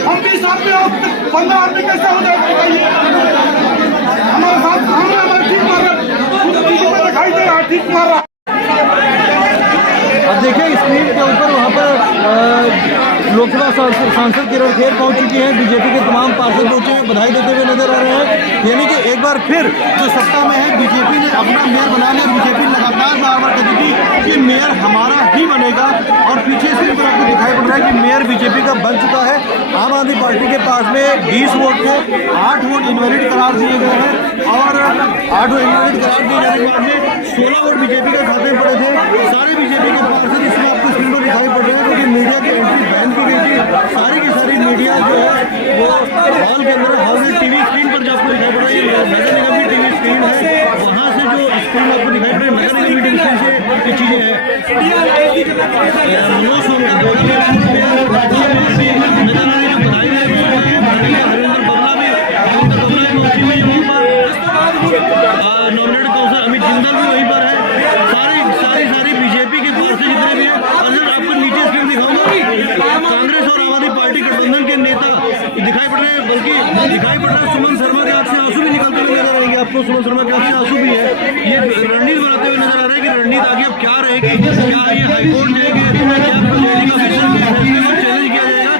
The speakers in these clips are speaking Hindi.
हम 20 आदमी और 15 आदमी कैसे हो जाएगा? हमारे साथ हमारे ठीक मार रहा दिखाई दे रहा है, ठीक मार रहा। अब देखिए स्क्रीन के ऊपर वहाँ पर लोकसभा सांसद किरण खेर पहुंच चुकी हैं। बीजेपी के तमाम पार्षद पहुंचे हैं, बधाई देते हुए नजर आ रहे हैं। यानी कि एक बार फिर जो सत्ता में है बीजेपी ने अपना मेयर बना लिया। बीजेपी लगातार बार कहती थी कि मेयर हमारा ही बनेगा और पीछे स्क्रीन पर आपको दिखाई पड़ रहा है कि मेयर बीजेपी का बन चुका है। आम आदमी पार्टी के पास में 20 वोट थे, 8 वोट इनवैलिड करार दिए गए हैं और 8 वोट इनवैलिड करार दिए जाने के बाद में 16 वोट बीजेपी के खाते में पड़े थे। सारे बीजेपी के पार्षद इसमें आपको स्क्रीन पर दिखाई पड़ रहे हैं क्योंकि मीडिया की एंट्री बैन की गई थी। सारी की सारी मीडिया जो है वो हॉल के अंदर, हॉल में टीवी स्क्रीन पर जो आपको दिखाई पड़ रही है नगर निगम की टीवी स्क्रीन है, वहाँ से जो स्क्रीन आपको दिखाई पड़ रही है नगर निगम की टीवी स्क्रीन से ये चीजें हैं। मनोज सोनकर नॉमिनेटेड काउंसिलर अमित जिंदल भी वहीं पर है। सारी बीजेपी के पार्षद जितने भी हैं और जब आपको नीचे स्क्रीन दिखाऊंगा कांग्रेस और आम आदमी पार्टी गठबंधन के नेता दिखाई पड़ रहे हैं, बल्कि दिखाई पड़ रहा है सुमन शर्मा के आंख से आंसू भी निकलते हुए नजर आएंगे। आपको सुमन शर्मा के आंख से आंसू भी है। ये रणनीति बनाते हुए नजर आ रहा है कि रणनीति आगे अब क्या रहेगी, क्या ये हाईकोर्ट जाएंगे, क्या प्रेसिडेंट का फैसला चैलेंज किया जाएगा।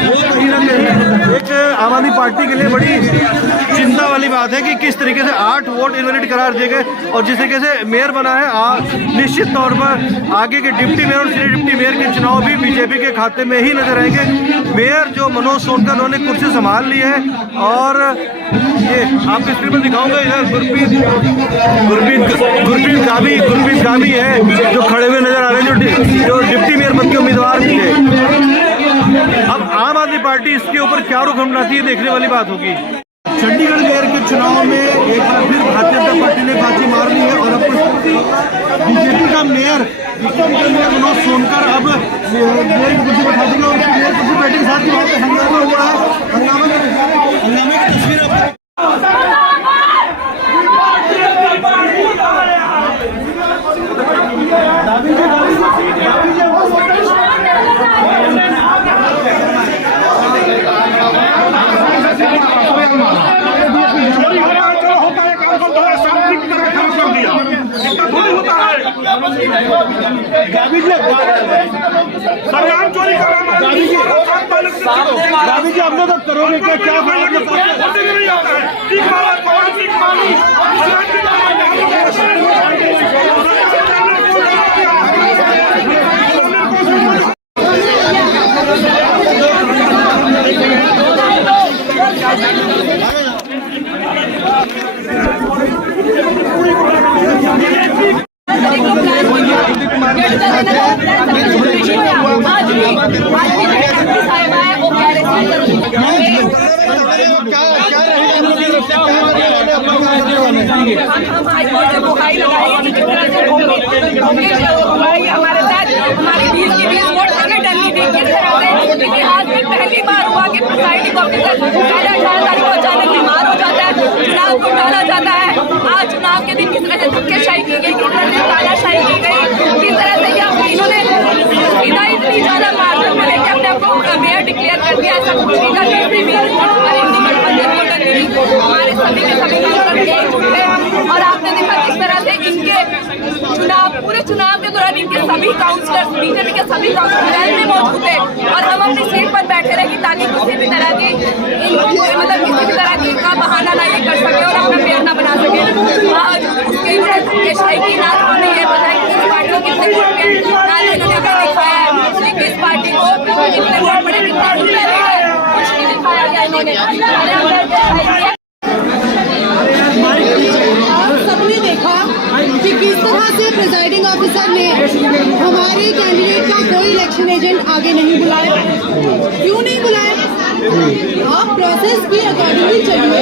वो कहीं ना कहीं एक आम आदमी पार्टी के लिए बड़ी चिंता वाली बात है कि किस तरीके से 8 वोट इनवैलिड करार दिए गए और जिस तरीके से मेयर बना है निश्चित तौर पर आगे के डिप्टी मेयर और सीनियर डिप्टी मेयर के चुनाव भी बीजेपी के खाते में ही नजर आएंगे। मेयर जो मनोज सोनकर उन्होंने कुर्सी संभाल ली है और ये आपको स्क्रीन पर दिखाऊंगा। इधर गुरप्रीत गाबी है जो खड़े हुए नजर आ रहे हैं, जो डिप्टी मेयर पद के उम्मीदवार थे। अब आम आदमी पार्टी इसके ऊपर क्या रुख अपनाती है देखने वाली बात होगी। चंडीगढ़ मेयर के चुनाव में एक बार फिर भारतीय जनता पार्टी ने बाजी मार ली है और अब बीजेपी का मेयर मनोज सोनकर अब मेयर की कुर्सी बैठा देंगे और मेयर कुर्सी बैठने के साथ ही वहाँ पे हंगामा हुआ है। हंगामे की तस्वीर आपको गावी जी हमने तो करोगे क्या हम हाईकोर्ट से बुखाई लगाएंगे हमारे साथ हमारे 20 के 20 वोट हमें डरनी थी। किस तरह से इतिहास में पहली बार हुआ कि प्रिसाइडिंग ऑफिसर 18 तारीख को अचानक बीमार हो जाता है, चुनाव को टाला जाता है। आज चुनाव के दिन किस तरह से धक्केशाही की गई, किस तरह से तानाशाही की गई, किस तरह से इन्होंने इतनी ज्यादा मार्जिन में लेके अपने आपको मेयर डिक्लेयर कर दिया। ऐसा कुछ नहीं था, हमारे सभी के सभी एकजुट थे और आपने देखा किस तरह से इनके पूरे चुनाव के दौरान इनके सभी काउंसलर्स बीजेपी के सभी काउंसलर में मौजूद थे और हम अपनी सीट पर बैठे रहे ताकि किसी भी तरह की मतलब किसी भी तरह की का बहाना ना ये कर सके और अपना मेयर ना बना सके। उसके धक्केशाही की ना उन्होंने ये पता है कि किस पार्टी को कितने वोट मिले, ना उन्होंने क्या दिखाया है कि किस पार्टी को कितने वोट मिले, कितना कुछ नहीं दिखाया गया इन्होंने। सबने देखा कि किस तरह से प्रिजाइडिंग ऑफिसर ने हमारे कैंडिडेट का कोई इलेक्शन एजेंट आगे नहीं बुलाया। क्यों नहीं बुलाया? आप प्रोसेस की अकॉर्डिंगली चलिए,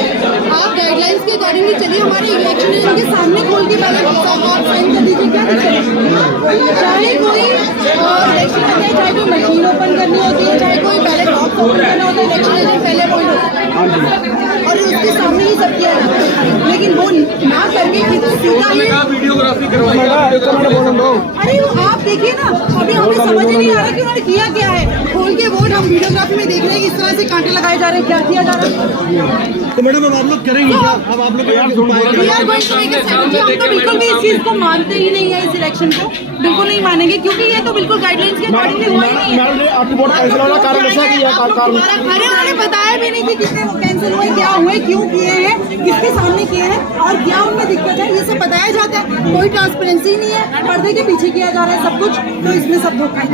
आप गाइडलाइंस के अकॉर्डिंगली चलिए। हमारे इलेक्शन एजेंट के सामने खोल के पहले आप साइन कर दीजिए। क्या चाहे कोई इलेक्शन एजेंट, चाहे कोई मशीन ओपन करनी होती है, चाहे कोई बैलेट बॉक्स ओपन करना होता है, इलेक्शन एजेंट पहले अपॉइंट होता है और उसके सामने ही सब किया जाता है। लेकिन वो ना करके सीधा ही वीडियोग्राफी करवाई। अरे आप देखिए समझ ही नहीं आ रहा कि उन्होंने किया क्या है। खोल के वोट हम वीडियोग्राफी में देख रहे हैं कि इस तरह से कांटे लगाए जा रहे हैं, क्या किया जा रहा है। तो मैडम अब आप लोग करेंगे क्या? अब आप लोग We are going to make a stand। हम तो बिल्कुल भी इस चीज को मानते ही नहीं है, इस इलेक्शन को बिल्कुल नहीं मानेंगे, क्योंकि ये तो बिल्कुल गाइडलाइंस के अकॉर्डिंगली हुआ ही नहीं है। अरे उन्होंने बताया भी नहीं कि कितने कैंसिल हुए, क्या हुए, क्यों किए हैं, किसके सामने किए हैं और क्या उनमें दिक्कत है, ये सब बताया जाता है। कोई ट्रांसपेरेंसी नहीं है, पर्दे के पीछे किया जा रहा है सब कुछ, तो इसमें सब धोखा है।